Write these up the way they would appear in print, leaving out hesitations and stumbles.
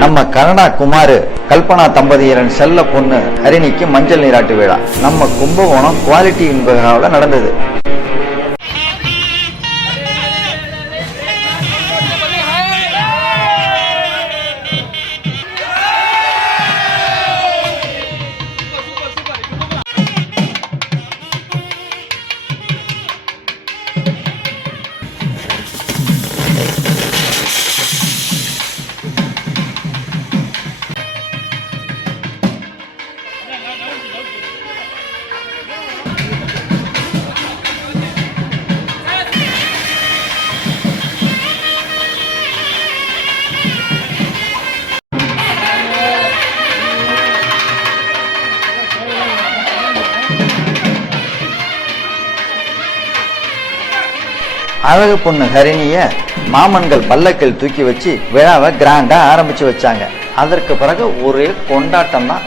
நம்ம கனடா குமார் கல்பனா தம்பதியரின் செல்ல பொண்ணு ஹரிணிக்கு மஞ்சள் நீராட்டு விழா நம்ம கும்பகோணம் குவாலிட்டி இன்பகாவில் நடந்தது. அழகு பொண்ணு ஹரிணிய மாமன்கள் பல்லக்கில் தூக்கி வச்சு விழாவை கிராண்டா ஆரம்பிச்சு வச்சாங்க. அதற்கு பிறகு ஒரே கொண்டாட்டம் தான்.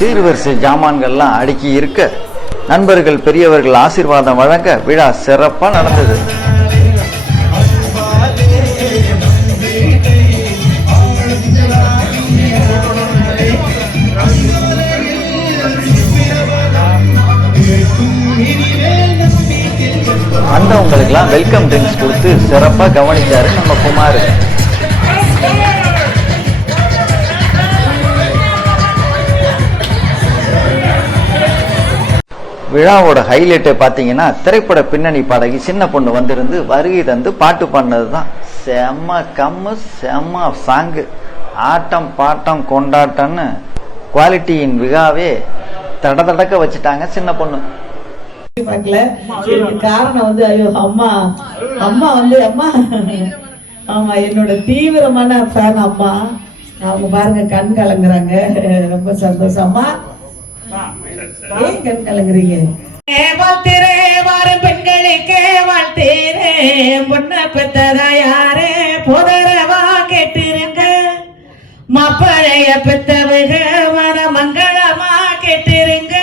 சீர்வரிசை ஜாமான்கள்லாம் அடுக்கி இருக்க நண்பர்கள் பெரியவர்கள் ஆசீர்வாதம் வழங்க விழா சிறப்பாக நடந்தது. வந்தவங்களுக்கெல்லாம் வெல்கம் ட்ரிங்க்ஸ் கொடுத்து சிறப்பாக கவனிச்சாரு நம்ம குமார். விழாவோட ஹைலைட்டை பார்த்தீங்கன்னா திரைப்பட பின்னணி பாடகி சின்ன பொண்ணு வந்திருந்து வருகை தந்து பாட்டு பாடினது தான். செம்ம கம்மு செம்ம சாங்கு, ஆட்டம் பாட்டம் கொண்டாட்டம்னு குவாலிட்டியின் விழாவே தடதடக்க வச்சுட்டாங்க சின்ன பொண்ணு. காரணம் வந்து ஐயோ அம்மா அம்மா வந்து அம்மா ஆமா என்னோட தீவிரமான ஃபேன் அம்மா. அவங்க பாருங்க கண் கலங்குறாங்க. ரொம்ப சந்தோஷமா கண் கலங்குறீங்க. வாழ்த்தேரே வாரம் பெண்களுக்கே வாழ்த்தேரே பொண்ண பெத்ததா யாரே போதரவா கேட்டிருங்க மாப்பழைய பெத்தவக வர மங்களமா கேட்டிருங்க.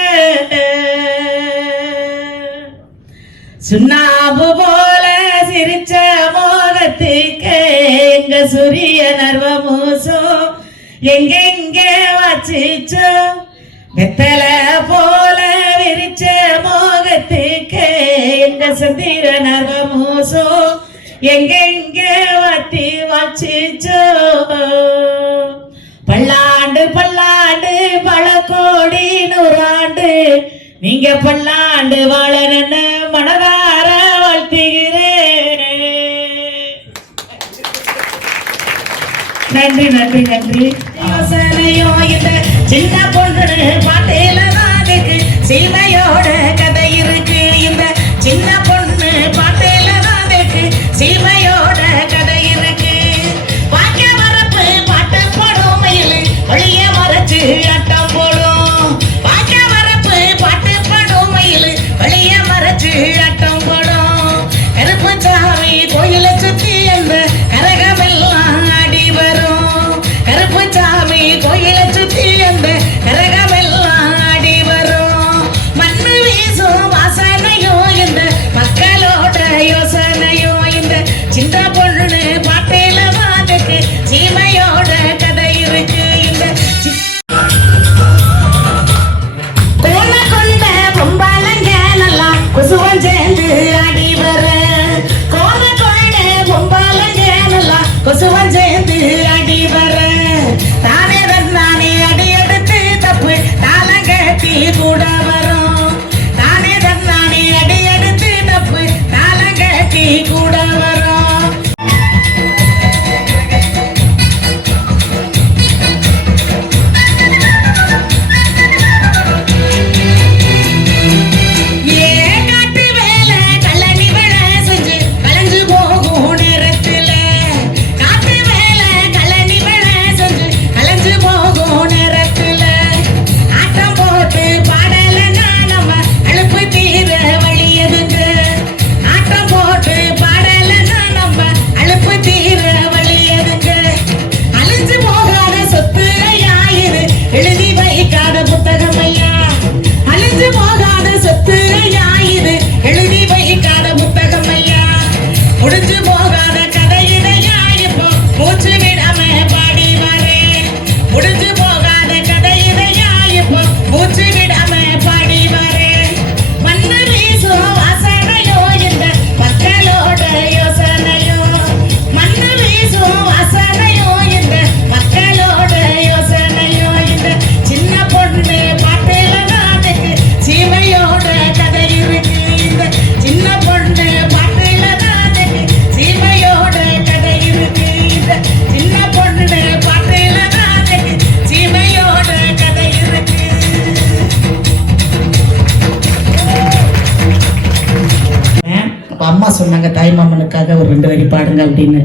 சுண்ணாம்பு போல சிரிச்ச மோகத்துக்கு எங்க சூரிய நர்வமூசோ எங்கெங்க வச்சிச்சோ வெத்தல போல விரிச்ச மோகத்துக்கு எங்க சந்திர நர்வமூசோ எங்கெங்க வத்தி வச்சிச்சோ. பல்லாண்டு பல்லாண்டு பல கோடி நூறாண்டு நீங்க பல்லாண்டு வாழறன்னு மனதார வாழ்த்துகிறேன். நன்றி நன்றி நன்றி. யோசனையோ இந்த சின்ன பொண்ணு பாட்டையில நாளைக்கு சீமையோட கதை இருக்கு. இந்த சின்ன பொண்ணு பாட்டையில நாளைக்கு சீமையோட கதை இருக்கு. வாக்க வரப்பு பாட்டு போடும் மயில் ஒளிய மறைச்சு ஆட்டம் போடும். வாக்க வரப்பு பாட்டு போடும் மயில் ஒளிய மறைச்சு ஆட்டம் போடும். கருப்பு சாமி கோயிலை சுத்தி அந்த கரகமெல்லாம் ஆடி வரும். கருப்பு சாமி கோயிலை சுத்தி அந்த கரகமெல்லாம் மறந்து விடாம பாடி வரேன். மண்ணு வீசும் வாசனையோ இந்த மக்களோட யோசனையோ. மண்ணு வீசும் வாசனையோ இந்த மக்களோட யோசனையோ. இந்த சின்ன பொண்ணு பாட்டுல நானுக்கு சீமையோட கதை இருக்கு. இந்த சின்ன பொண்ணு பாட்டுல நானுக்கு சீமையோட கதை இருக்கு. இந்த சின்ன பொண்ணு பாட்டுல நானுக்கு சீமையோட கதை இருக்கு. அப்ப அம்மா சொன்னாங்க தாய் மாமனுக்காக ஒரு 2 வரி பாடுங்க அப்படின்னு.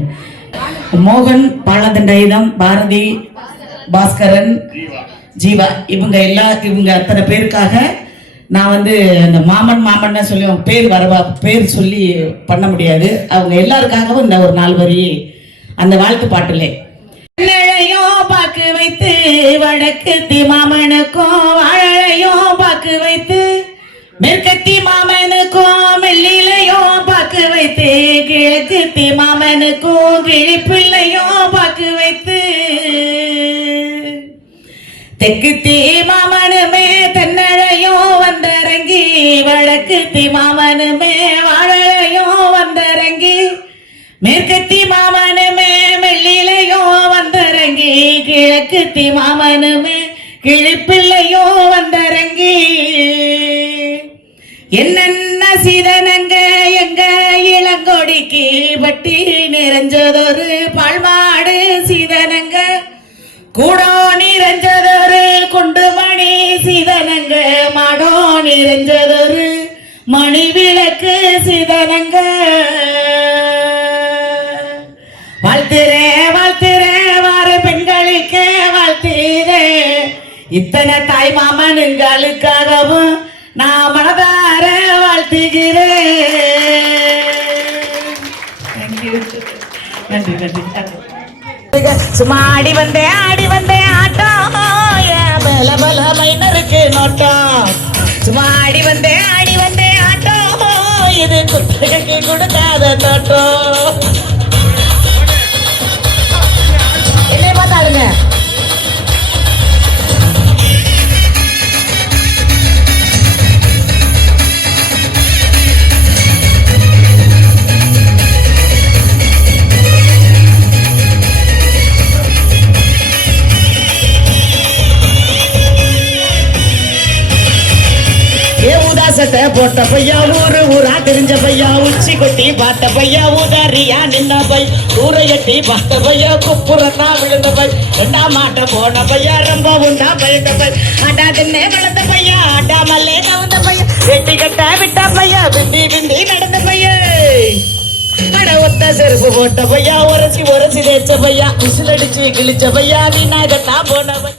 மோகன், பாலதண்டாயுதம், பாரதி, பாஸ்கரன், ஜீவா இவங்க அத்தனை பேருக்காக நான் வந்து அந்த மாமன் சொல்லி அவங்க பேர் சொல்லி பண்ண முடியாது. அவங்க எல்லாருக்காகவும் இந்த ஒரு 4 வரி அந்த வாழ்த்து பாட்டுல. நெழையோ பாக்கு வைத்து வடக்கு மாமனுக்கும் வாழையோ பாக்கு வைத்து மேற்கத்தி மாமனுக்கும் மெல்லிலையோ பாக்கு வைத்து கிழக்கு மாமனுக்கும் கிழிப்பிள்ளையோ பாக்கு வைத்து தெற்கு மாமனுமே தென்னழையோ வந்தரங்கி வடக்கு மாமனுமே வாழையோ வந்தரங்கி மேற்கத்தி மாமனுமே மெல்லிலையோ வந்தரங்கி கிழக்கு மாமனுமே கிழிப்பிள்ளையோ வந்தரங்கி. என்னென்ன சீதனங்க எங்க இளங்கொடிக்கு பட்டி நிறைஞ்சதொரு பால்மாடு சீதனங்க கூடோ நிறைஞ்சதொரு குண்டுமணி சீதனங்க மாடோ நிறைஞ்சதொரு மணி விளக்கு சீதனங்க. வாழ்த்துறேன் வார பெண்களுக்கு வாழ்த்துறேன். இத்தனை தாய் மாமனுங்களுக்காகவும் நான் மனதார வாழ்த்துகிறேன். நன்றி. சும்மா ஆடி வந்தேன் ஆட்டம் பல மைனருக்கு நோட்டம். சும்மா ஆடி வந்தேன் ஆட்டம் இது குத்தகைக்கு கொடுக்காத தோட்டம். என்னைய பார்த்தாடுங்க. சட்டை போட்ட பையா ஊரா தெரிஞ்ச பையா உச்சி கொட்டி பார்த்த பையா ஊதாரியா நின்ன பை ஊரை எட்டி பார்த்த பையா குப்புறத்தா விழுந்த பை 2ஆம் ஆட்ட போன பையா ரொம்ப உண்டா பயந்த பை ஆட்டா தின்னே வளர்ந்த பையா ஆட்டா மல்லே கவர்ந்த பையா வெட்டி கட்ட விட்டா பையா பிந்தி நடந்த பையா அட ஒத்த செருப்பு போட்ட பையா உரசி தேய்ச்ச பையா உசுலடிச்சு கிழிச்ச பையா வீணாகட்டா போன பை.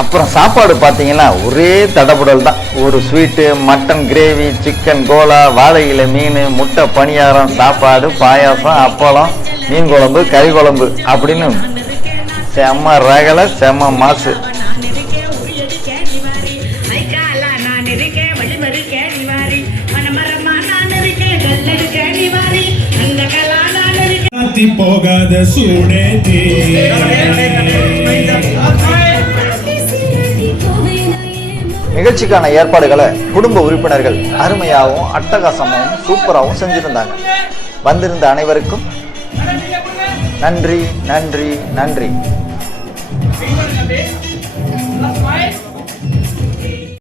அப்புறம் சாப்பாடு பார்த்தீங்கன்னா ஒரே தடபுடல் தான். ஒரு ஸ்வீட்டு, மட்டன் கிரேவி, சிக்கன் கோலா, வாழை இலை மீன், முட்டை பணியாரம், சாப்பாடு, பாயாசம், அப்பளம், மீன் குழம்பு, கறி குழம்பு அப்படின்னு செம்ம ரகலை செம்ம மாசு. போகாத சூடேதி நிகழ்ச்சிக்கான ஏற்பாடுகளை குடும்ப உறுப்பினர்கள் அருமையாகவும் அட்டகாசமாகவும் சூப்பராகவும் செஞ்சிருந்தாங்க. வந்திருந்த அனைவருக்கும் நன்றி.